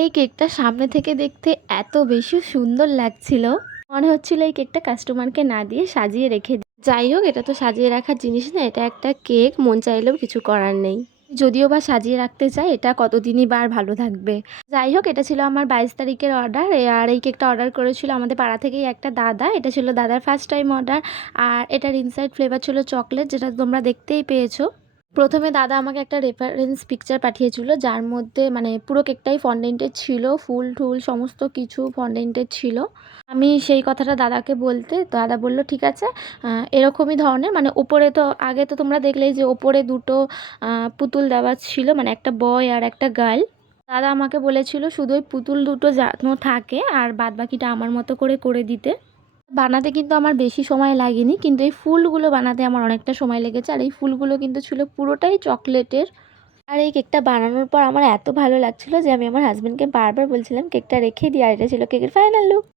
এই কেকটা সামনে থেকে দেখতে এত বেশি সুন্দর লাগছিল, মনে হচ্ছিল এই কেকটা কাস্টমারকে না দিয়ে সাজিয়ে রেখে দিই। যাই হোক, এটা তো সাজিয়ে রাখার জিনিস না, এটা একটা কেক, মন চাইলেও কিছু করার নেই। যদিও বা সাজিয়ে রাখতে চাই, এটা কতদিনই বা আর ভালো থাকবে। যাই হোক, এটা ছিল আমার 22 তারিখের অর্ডার। আর এই কেকটা অর্ডার করেছিল আমাদের পাড়া থেকেই একটা দাদা। এটা ছিল দাদার ফার্স্ট টাইম অর্ডার। আর এটার ইনসাইড ফ্লেভার ছিল চকলেট, যেটা তোমরা দেখতেই পেয়েছো। প্রথমে দাদা আমাকে একটা রেফারেন্স পিকচার পাঠিয়েছিল, যার মধ্যে মানে পুরো কেকটাই ফন্ডেন্টেড ছিল, ফুল টুল সমস্ত কিছু ফন্ডেন্টেড ছিল। আমি সেই কথাটা দাদাকে বলতে দাদা বলল ঠিক আছে, এরকমই ধরনের, মানে ওপরে তো আগে তো তোমরা দেখলেই যে ওপরে দুটো পুতুল দেওয়া ছিল, মানে একটা বয় আর একটা গার্ল। দাদা আমাকে বলেছিল শুধু ওই পুতুল দুটো যেন থাকে আর বাদবাকিটা আমার মতো করে করে দিতে। বানাতে কিন্তু আমার বেশি সময় লাগেনি, কিন্তু এই ফুলগুলো বানাতে আমার অনেকটা সময় লেগেছে। আর এই ফুলগুলো কিন্তু ছিল পুরোটাই চকলেটের। আর এই কেকটা বানানোর পর আমার এত ভালো লাগছিল যে আমি আমার হাজব্যান্ডকে বারবার বলছিলাম কেকটা রেখে দিই, আর এটা ছিল কেকের ফাইনাল লুক।